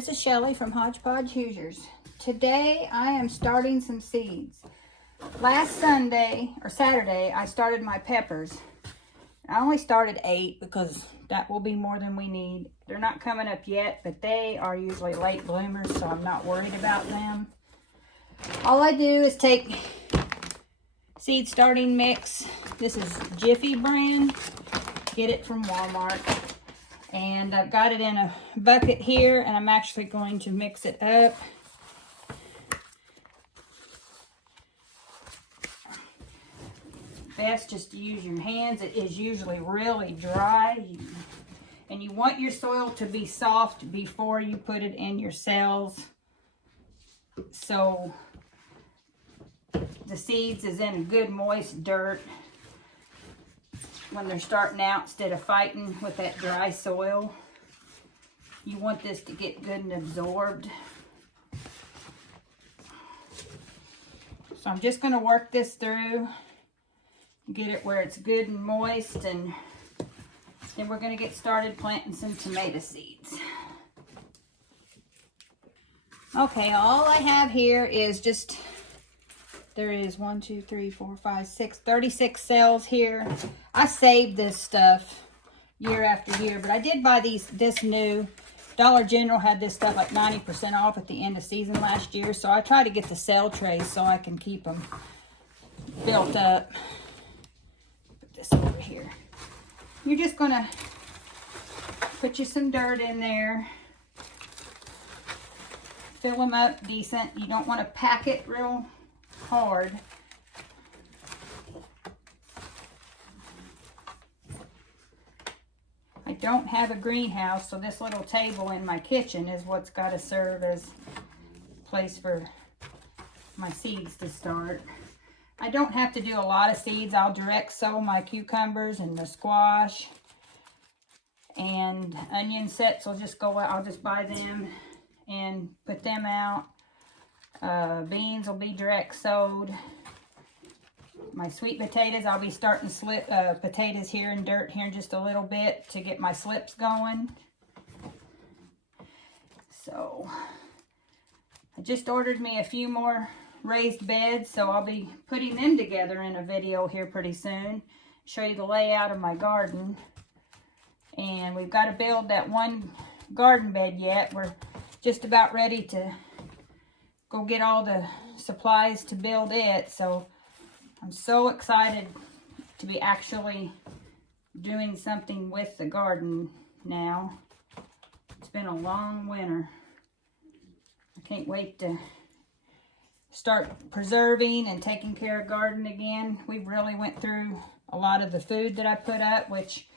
this is Shelly from Hodgepodge Hoosiers. Today I am starting some seeds. Last Saturday, I started my peppers. I only started 8 because that will be more than we need. They're not coming up yet, but they are usually late bloomers, so I'm not worried about them. All I do is take seed starting mix. This is Jiffy brand. Get it from Walmart. And I've got it in a bucket here, and I'm actually going to mix it up. Best just to use your hands. It is usually really dry. And you want your soil to be soft before you put it in your cells. So the seeds is in good moist dirt when they're starting out, instead of fighting with that dry soil. You want this to get good and absorbed. So I'm just going to work this through, get it where it's good and moist, and then we're going to get started planting some tomato seeds. Okay, all I have here is just, there is 1, 2, 3, 4, 5, 6, 36 cells here. I saved this stuff year after year, but I did buy this new. Dollar General had this stuff like 90% off at the end of season last year, so I try to get the cell trays so I can keep them built up. Put this over here. You're just gonna put you some dirt in there. Fill them up decent. You don't want to pack it real hard. I don't have a greenhouse, so this little table in my kitchen is what's got to serve as a place for my seeds to start. I don't have to do a lot of seeds. I'll direct sow my cucumbers and the squash, and onion sets will just go out. I'll just buy them and put them out. Beans will be direct sowed. My sweet potatoes, I'll be starting to slip potatoes here in dirt here in just a little bit to get my slips going. So I just ordered me a few more raised beds, so I'll be putting them together in a video here pretty soon. Show you the layout of my garden. And we've got to build that one garden bed yet. We're just about ready to go get all the supplies to build it. So I'm so excited to be actually doing something with the garden now. It's been a long winter. I can't wait to start preserving and taking care of garden again. We really went through a lot of the food that I put up, which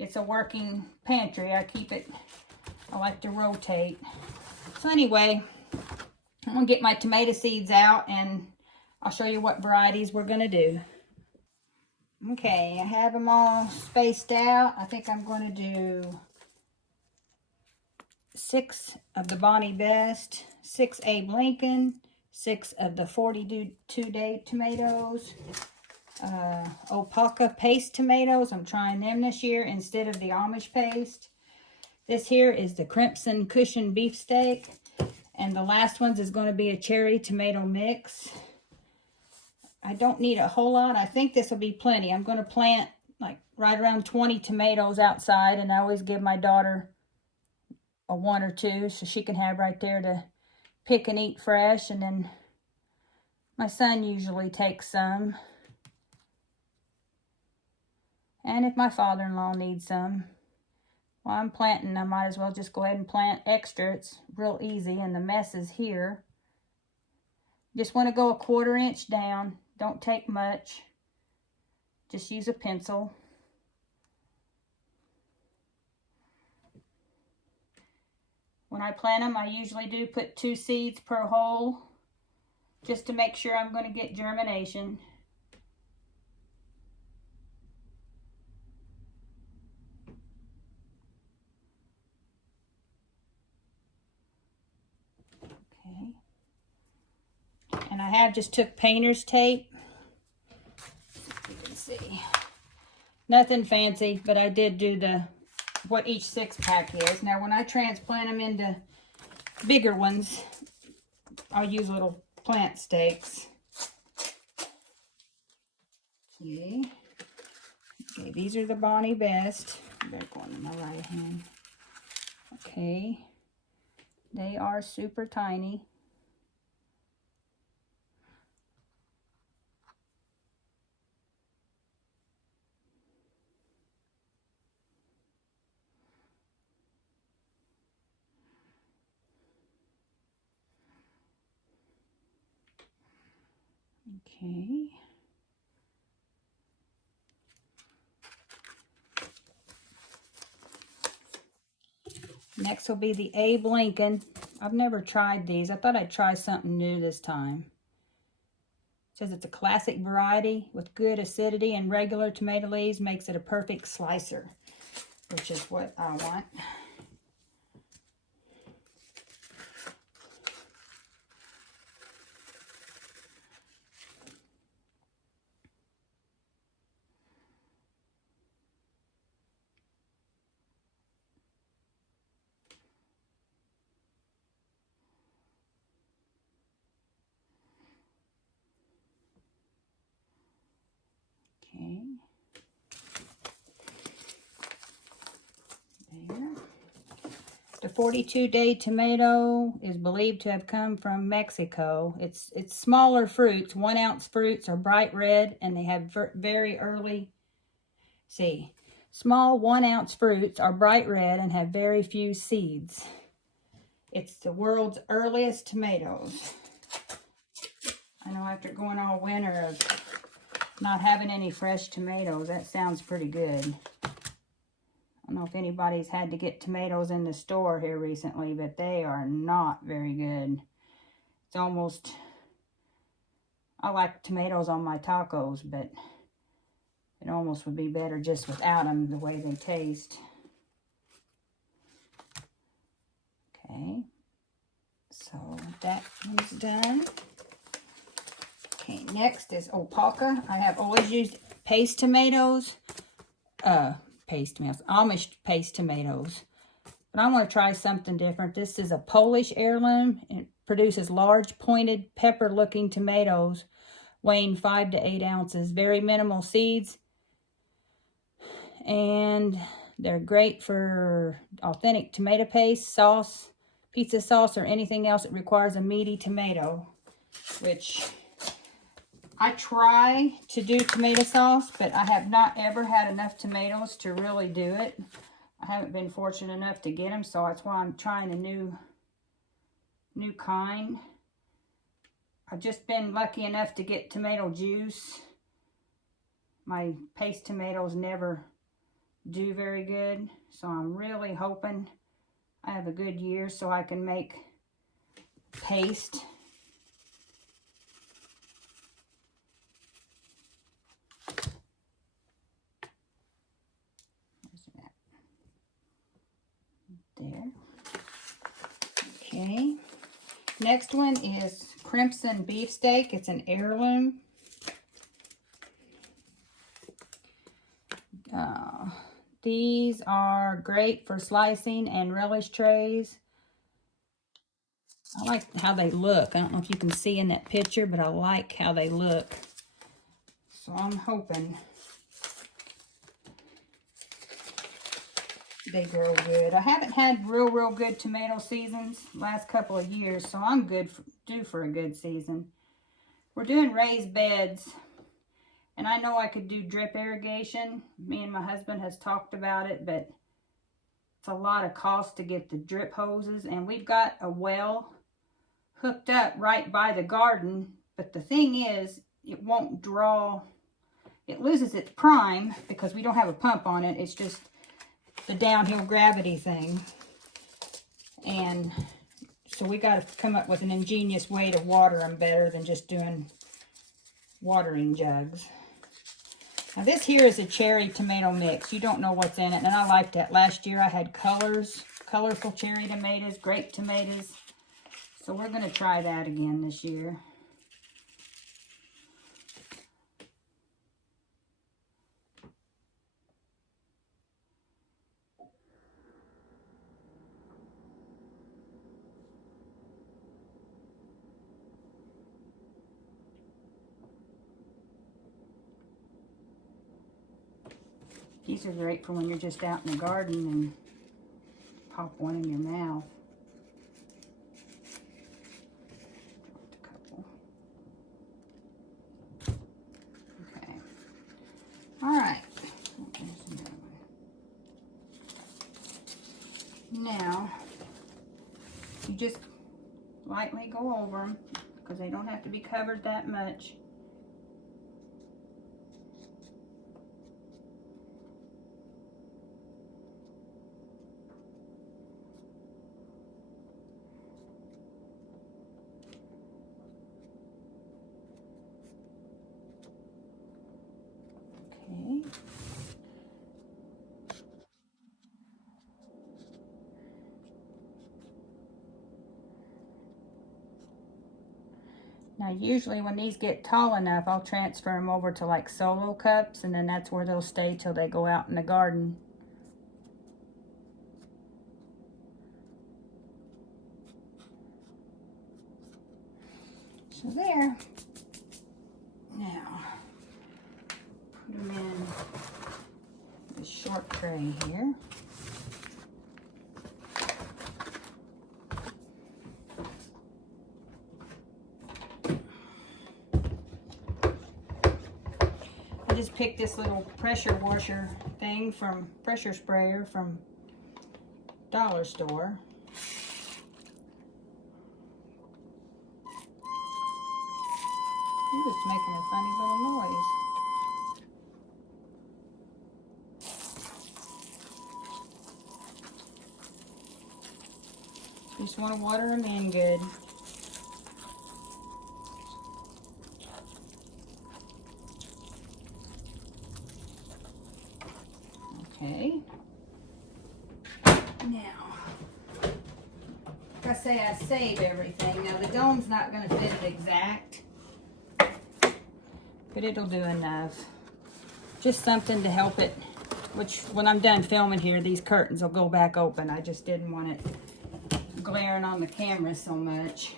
it's a working pantry. I like to rotate. So anyway, I'm gonna get my tomato seeds out and I'll show you what varieties we're gonna do. Okay, I have them all spaced out. I think I'm gonna do 6 of the Bonnie Best, 6 Abe Lincoln, 6 of the 42-day tomatoes, Opaka paste tomatoes. I'm trying them this year instead of the Amish paste. This here is the Crimson Cushion beefsteak. And the last ones is going to be a cherry tomato mix. I don't need a whole lot. I think this will be plenty. I'm going to plant like right around 20 tomatoes outside. And I always give my daughter a 1 or 2 so she can have right there to pick and eat fresh. And then my son usually takes some. And if my father-in-law needs some. While I'm planting, I might as well just go ahead and plant extra. It's real easy, and the mess is here. Just want to go 1/4 inch down. Don't take much. Just use a pencil. When I plant them, I usually do put 2 seeds per hole, just to make sure I'm going to get germination. And I have just took painter's tape. You can see. Nothing fancy, but I did do what each 6-pack is. Now when I transplant them into bigger ones, I'll use little plant stakes. Okay. Okay, these are the Bonnie Best. Better go in my right hand. Okay. They are super tiny. Okay. Next will be the Abe Lincoln. I've never tried these. I thought I'd try something new this time. It says it's a classic variety with good acidity, and regular tomato leaves makes it a perfect slicer, which is what I want. Okay. There. The 42-day tomato is believed to have come from Mexico. It's smaller fruits. 1 ounce fruits are bright red, and they have very early, small 1 ounce fruits are bright red and have very few seeds. It's the world's earliest tomatoes. I know after going all winter of not having any fresh tomatoes, that sounds pretty good. I don't know if anybody's had to get tomatoes in the store here recently, but they are not very good. It's almost, I like tomatoes on my tacos, but it almost would be better just without them, the way they taste. Okay, so that one's done. Okay, next is Opaka. I have always used paste tomatoes. Amish paste tomatoes. But I want to try something different. This is a Polish heirloom. It produces large, pointed, pepper-looking tomatoes weighing 5 to 8 ounces. Very minimal seeds. And they're great for authentic tomato paste, sauce, pizza sauce, or anything else that requires a meaty tomato. Which I try to do tomato sauce, but I have not ever had enough tomatoes to really do it. I haven't been fortunate enough to get them, so that's why I'm trying a new kind. I've just been lucky enough to get tomato juice. My paste tomatoes never do very good, so I'm really hoping I have a good year so I can make paste. There. Okay. Next one is Crimson Beefsteak. It's an heirloom. These are great for slicing and relish trays. I like how they look. I don't know if you can see in that picture, but I like how they look. So I'm hoping they grow good. I haven't had real good tomato seasons last couple of years, so I'm due for a good season. We're doing raised beds, and I know I could do drip irrigation. Me and my husband has talked about it, but it's a lot of cost to get the drip hoses, and we've got a well hooked up right by the garden, but the thing is, it won't draw. It loses its prime because we don't have a pump on it. It's just the downhill gravity thing. And so we got to come up with an ingenious way to water them better than just doing watering jugs. Now this here is a cherry tomato mix. You don't know what's in it, and I like that. Last year I had colorful cherry tomatoes, grape tomatoes. So we're going to try that again this year. These are great for when you're just out in the garden and pop one in your mouth. A couple. Okay. All right. Now, you just lightly go over them because they don't have to be covered that much. Okay. Now usually when these get tall enough, I'll transfer them over to like solo cups, and then that's where they'll stay till they go out in the garden. So there. Now, put them in the short tray here. I just picked this little pressure washer thing from pressure sprayer from Dollar Store. Ooh, it's making a funny little noise. Just want to water them in good. Okay. Now, like I say, I save everything. Now the dome's not going to fit it exact, but it'll do enough. Just something to help it, which when I'm done filming here, these curtains will go back open. I just didn't want it glaring on the camera so much.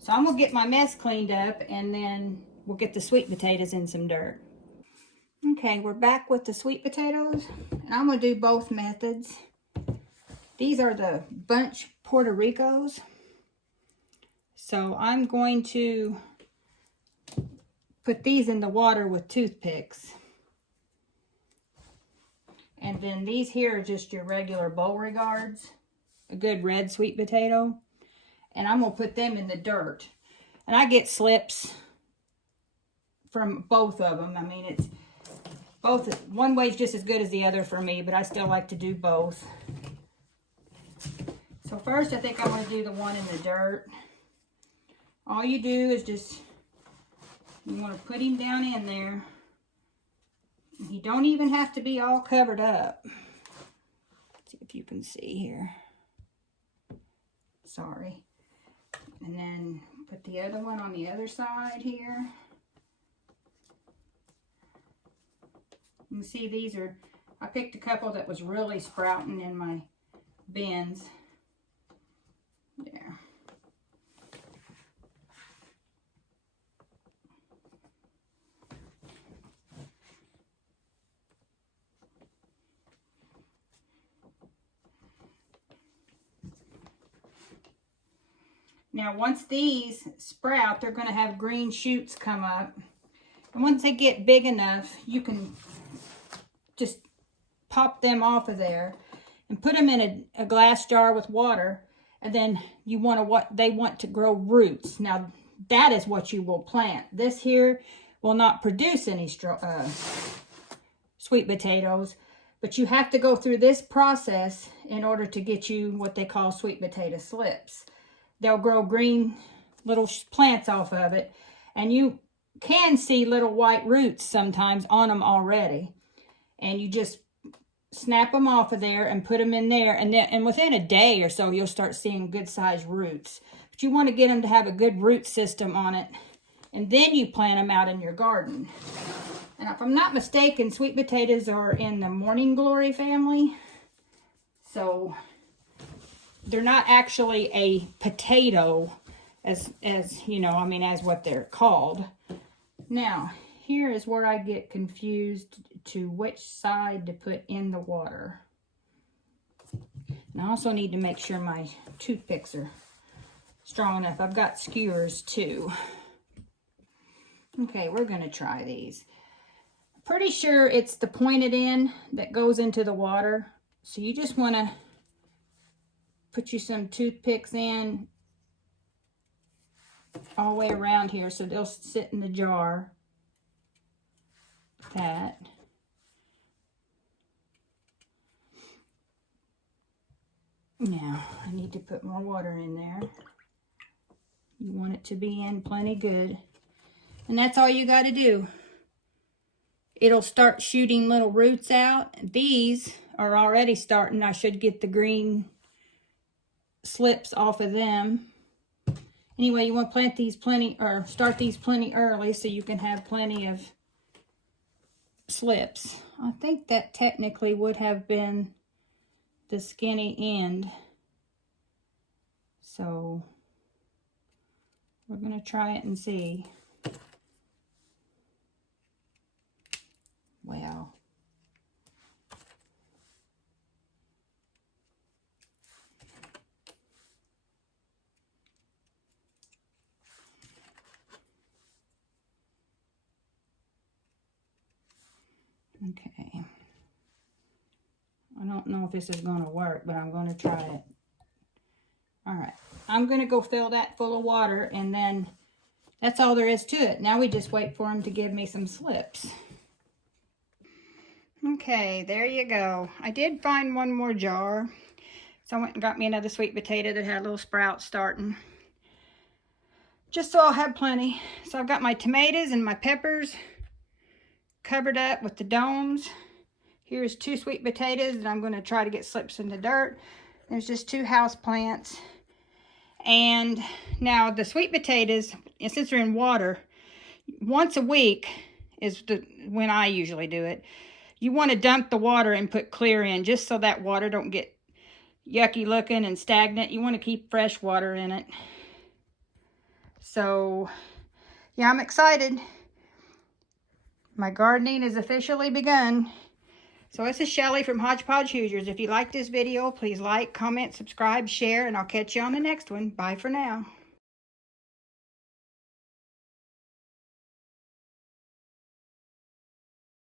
So I'm gonna get my mess cleaned up, and then we'll get the sweet potatoes in some dirt. Okay, we're back with the sweet potatoes, and I'm gonna do both methods. These are the bunch Puerto Ricos. So I'm going to put these in the water with toothpicks. And then these here are just your regular Beauregards, a good red sweet potato. And I'm going to put them in the dirt. And I get slips from both of them. I mean, it's both, one way's just as good as the other for me, but I still like to do both. So first, I think I'm going to do the one in the dirt. All you do is just, you want to put him down in there. You don't even have to be all covered up. Let's see if you can see here. Sorry. And then put the other one on the other side here. You can see these are, I picked a couple that was really sprouting in my bins. There. Now, once these sprout, they're going to have green shoots come up. And once they get big enough, you can just pop them off of there and put them in a glass jar with water. And then you want they want to grow roots. Now, that is what you will plant. This here will not produce any sweet potatoes, but you have to go through this process in order to get you what they call sweet potato slips. They'll grow green little plants off of it, and you can see little white roots sometimes on them already. And you just snap them off of there and put them in there, and within a day or so, you'll start seeing good sized roots. But you want to get them to have a good root system on it, and then you plant them out in your garden. And if I'm not mistaken, sweet potatoes are in the morning glory family, so they're not actually a potato as you know, I mean, as what they're called. Now, here is where I get confused to which side to put in the water. And I also need to make sure my toothpicks are strong enough. I've got skewers too. Okay, we're gonna try these. Pretty sure it's the pointed end that goes into the water. So you just wanna put you some toothpicks in all the way around here so they'll sit in the jar. That. Now, I need to put more water in there. You want it to be in plenty good. And that's all you got to do. It'll start shooting little roots out. These are already starting. I should get the green slips off of them. Anyway, you want to plant these start these plenty early so you can have plenty of slips. I think that technically would have been the skinny end. So we're going to try it and see. Wow. Okay. I don't know if this is going to work, but I'm going to try it. All right. I'm going to go fill that full of water, and then that's all there is to it. Now we just wait for them to give me some slips. Okay, there you go. I did find one more jar. So I went and got me another sweet potato that had a little sprout starting. Just so I'll have plenty. So I've got my tomatoes and my peppers covered up with the domes. Here's 2 sweet potatoes that I'm going to try to get slips in the dirt. There's just 2 house plants. And now the sweet potatoes, since they're in water, once a week is when I usually do it. You want to dump the water and put clear in just so that water don't get yucky looking and stagnant. You want to keep fresh water in it. So, yeah, I'm excited. My gardening is officially begun. So this is Shelly from Hodgepodge Hoosiers. If you like this video, please like, comment, subscribe, share, and I'll catch you on the next one. Bye for now.